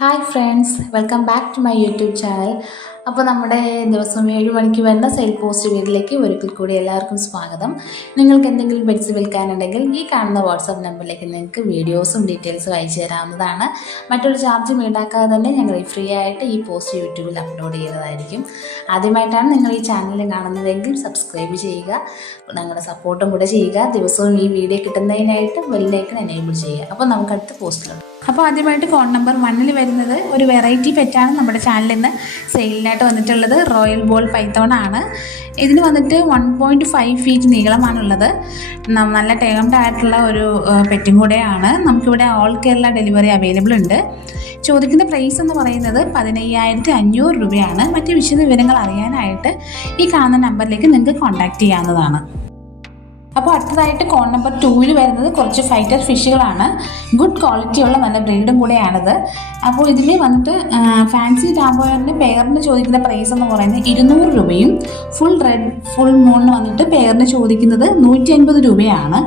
Hi friends, welcome back to my YouTube channel. അപ്പോൾ നമ്മുടെ ദിവസം 7 മണിക്ക് വരുന്ന സെയിൽ പോസ്റ്റ് വീഡിയോയിലേക്ക് ഒരിക്കൽ കൂടി എല്ലാവർക്കും സ്വാഗതം. നിങ്ങൾക്ക് എന്തെങ്കിലും പെറ്റ്സ് വിൽക്കാനുണ്ടെങ്കിൽ ഈ കാണുന്ന വാട്സാപ്പ് നമ്പറിലേക്ക് നിങ്ങൾക്ക് വീഡിയോസും ഡീറ്റെയിൽസും അയച്ചു തരാവുന്നതാണ്. മറ്റൊരു ചാർജും ഈടാക്കാതെ തന്നെ ഞങ്ങൾ ഫ്രീ ആയിട്ട് ഈ പോസ്റ്റ് യൂട്യൂബിൽ അപ്ലോഡ് ചെയ്യുന്നതായിരിക്കും. ആദ്യമായിട്ടാണ് നിങ്ങൾ ഈ ചാനൽ കാണുന്നതെങ്കിൽ സബ്സ്ക്രൈബ് ചെയ്യുക, ഞങ്ങളുടെ സപ്പോർട്ടും കൂടെ ചെയ്യുക. ദിവസവും ഈ വീഡിയോ കിട്ടുന്നതിനായിട്ട് ബെല്ലൈക്കൺ എനേബിൾ ചെയ്യുക. അപ്പോൾ നമുക്ക് അടുത്ത പോസ്റ്റിലുണ്ട്. അപ്പോൾ ആദ്യമായിട്ട് കോഡ് നമ്പർ 1 വരുന്നത് ഒരു വെറൈറ്റി പെറ്റാണ് നമ്മുടെ ചാനലിൽ നിന്ന് സെയിലിനായിട്ട് വന്നിട്ടുള്ളത്. റോയൽ ബോൾ പൈത്തോൺ ആണ്. ഇതിന് വന്നിട്ട് 1.5 ഫീറ്റ് നീളമാണുള്ളത്. നല്ല ടേംഡ് ആയിട്ടുള്ള ഒരു പെറ്റും കൂടെയാണ്. നമുക്കിവിടെ ഓൾ കേരള ഡെലിവറി അവൈലബിൾ ഉണ്ട്. ചോദിക്കുന്ന പ്രൈസ് എന്ന് പറയുന്നത് 15,500 രൂപയാണ്. മറ്റ് വിശദ വിവരങ്ങൾ അറിയാനായിട്ട് ഈ കാണുന്ന നമ്പറിലേക്ക് നിങ്ങൾക്ക് കോൺടാക്റ്റ് ചെയ്യാവുന്നതാണ്. അപ്പോൾ അടുത്തതായിട്ട് കോഡ് നമ്പർ 2 വരുന്നത് കുറച്ച് ഫൈറ്റർ ഫിഷുകളാണ്. ഗുഡ് ക്വാളിറ്റിയുള്ള നല്ല ബ്രീഡും കൂടെയാണിത്. അപ്പോൾ ഇതിൽ വന്നിട്ട് ഫാൻസി ടാമ്പോയറിന് പെയറിന് ചോദിക്കുന്ന പ്രൈസ് എന്ന് പറയുന്നത് 200 രൂപയും ഫുൾ റെഡ് ഫുൾ മൂണിന് വന്നിട്ട് പെയറിന് ചോദിക്കുന്നത് 150 രൂപയാണ്.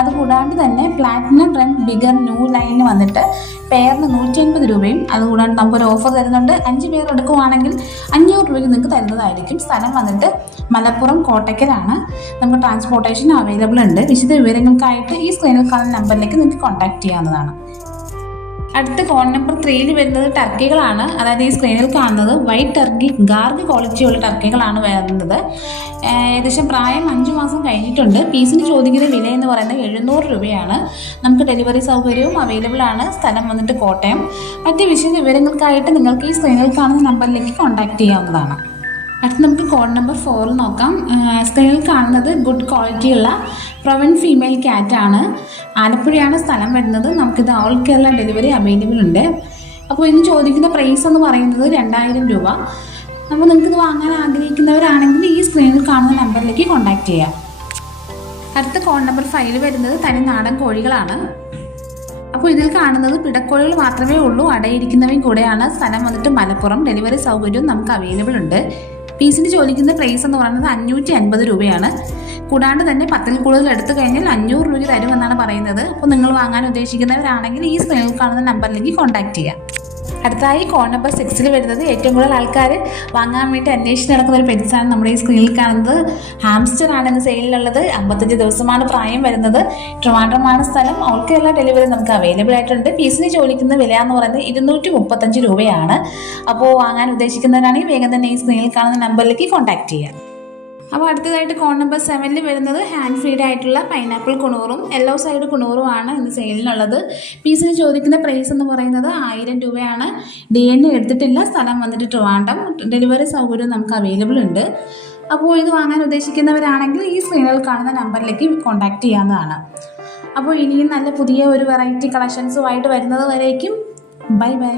അതുകൂടാണ്ട് തന്നെ പ്ലാറ്റിനം റൺ ബിഗർ ന്യൂ ലൈനിന് വന്നിട്ട് പെയറിന് 150 രൂപയും. അതുകൂടാണ്ട് നമുക്കൊരു ഓഫർ തരുന്നുണ്ട്. 5 പേർ എടുക്കുവാണെങ്കിൽ 500 രൂപയ്ക്ക് നിങ്ങൾക്ക് തരുന്നതായിരിക്കും. സ്ഥലം വന്നിട്ട് മലപ്പുറം കോട്ടയ്ക്കലാണ്. നമുക്ക് ട്രാൻസ്പോർട്ടേഷൻ അവൈലബിൾ ഉണ്ട്. വിശദ വിവരങ്ങൾക്കായിട്ട് ഈ സ്ക്രീനിൽ കാണുന്ന നമ്പറിലേക്ക് നിങ്ങൾക്ക് കോൺടാക്ട് ചെയ്യാവുന്നതാണ്. അടുത്ത കോഡ് നമ്പർ 3 വരുന്നത് ടർക്കികളാണ്. അതായത് ഈ സ്ക്രീനിൽ കാണുന്നത് വൈറ്റ് ടർക്കി ഗാർഗ് ക്വാളിറ്റിയുള്ള ടർക്കികളാണ് വരുന്നത്. ഏകദേശം പ്രായം 5 മാസം കഴിഞ്ഞിട്ടുണ്ട്. പീസിന് ചോദിക്കുന്ന വില എന്ന് പറയുന്നത് 700 രൂപയാണ്. നമുക്ക് ഡെലിവറി സൗകര്യവും അവൈലബിൾ ആണ്. സ്ഥലം വന്നിട്ട് കോട്ടയം. മറ്റ് വിശദ വിവരങ്ങൾക്കായിട്ട് നിങ്ങൾക്ക് ഈ സ്ക്രീനിൽ കാണുന്ന നമ്പറിലേക്ക് കോൺടാക്ട് ചെയ്യാവുന്നതാണ്. അടുത്ത് നമുക്ക് കോഡ് നമ്പർ 4 നോക്കാം. സ്ക്രീനിൽ കാണുന്നത് ഗുഡ് ക്വാളിറ്റിയുള്ള പ്രൊവൻ ഫീമെയിൽ ക്യാറ്റാണ്. ആലപ്പുഴയാണ് സ്ഥലം വരുന്നത്. നമുക്കിത് ഓൾ കേരള ഡെലിവറി അവൈലബിൾ ഉണ്ട്. അപ്പോൾ ഇതിന് ചോദിക്കുന്ന പ്രൈസ് എന്ന് പറയുന്നത് 2000 രൂപ. അപ്പോൾ നിങ്ങൾക്കിത് വാങ്ങാൻ ആഗ്രഹിക്കുന്നവരാണെങ്കിൽ ഈ സ്ക്രീനിൽ കാണുന്ന നമ്പറിലേക്ക് കോൺടാക്ട് ചെയ്യാം. അടുത്ത കോഡ് നമ്പർ 5 വരുന്നത് തനി നാടൻ കോഴികളാണ്. അപ്പോൾ ഇതിൽ കാണുന്നത് പിടക്കോഴികൾ മാത്രമേ ഉള്ളൂ. അടയിരിക്കുന്നവയും കൂടെയാണ്. സ്ഥലം വന്നിട്ട് മലപ്പുറം. ഡെലിവറി സൗകര്യവും നമുക്ക് അവൈലബിൾ ഉണ്ട്. പീസിന് ചോദിക്കുന്ന പ്രൈസ് എന്ന് പറയുന്നത് 550 രൂപയാണ്. കൂടാണ്ട് തന്നെ 10ൽ കൂടുതൽ എടുത്തു കഴിഞ്ഞാൽ 500 രൂപ തരുമെന്നാണ് പറയുന്നത്. അപ്പോൾ നിങ്ങൾ വാങ്ങാൻ ഉദ്ദേശിക്കുന്നവരാണെങ്കിൽ ഈ സ്ക്രീനിൽ കാണുന്ന നമ്പറിലേക്ക് കോൺടാക്ട് ചെയ്യാം. അടുത്തായി കോഡ് നമ്പർ 6 വരുന്നത് ഏറ്റവും കൂടുതൽ ആൾക്കാർ വാങ്ങാൻ വേണ്ടി അന്വേഷിച്ച് നടക്കുന്ന ഒരു പെറ്റ്സാണ് നമ്മുടെ ഈ സ്ക്രീനിൽ കാണുന്നത്. ഹാംസ്റ്റർ ആണ് ഇന്ന് സെയിലിലുള്ളത്. 55 ദിവസമാണ് പ്രായം വരുന്നത്. ട്രിവാൻഡ്രമാണ് സ്ഥലം. ഓൾ കേരള ഡെലിവറി നമുക്ക് അവൈലബിൾ ആയിട്ടുണ്ട്. പീസിന് ചോദിക്കുന്ന വില എന്ന് പറയുന്നത് 235 രൂപയാണ്. അപ്പോൾ വാങ്ങാൻ ഉദ്ദേശിക്കുന്നവരാണെങ്കിൽ വേഗം തന്നെ ഈ സ്ക്രീനിൽ കാണുന്ന നമ്പറിലേക്ക് കോൺടാക്ട് ചെയ്യാം. അപ്പോൾ അടുത്തതായിട്ട് കോഡ് നമ്പർ 7 വരുന്നത് ഹാൻഡ് ഫീഡ് ആയിട്ടുള്ള പൈനാപ്പിൾ കുണൂറും യെല്ലോ സൈഡ് കുണൂറുമാണ് ഇന്ന് സെയിലിനുള്ളത്. പീസിന് ചോദിക്കുന്ന പ്രൈസ് എന്ന് പറയുന്നത് 1000 രൂപയാണ്. DNA എടുത്തിട്ടില്ല. സ്ഥലം വന്നിട്ട് ട്രിവാൻഡ്രം. ഡെലിവറി സൗകര്യം നമുക്ക് അവൈലബിൾ ഉണ്ട്. അപ്പോൾ ഇത് വാങ്ങാൻ ഉദ്ദേശിക്കുന്നവരാണെങ്കിൽ ഈ സ്ക്രീനിൽ കാണുന്ന നമ്പറിലേക്ക് കോൺടാക്ട് ചെയ്യാവുന്നതാണ്. അപ്പോൾ ഇനിയും നല്ല പുതിയ ഒരു വെറൈറ്റി കളക്ഷൻസുമായിട്ട് വരുന്നത് വരേക്കും ബൈ ബൈ.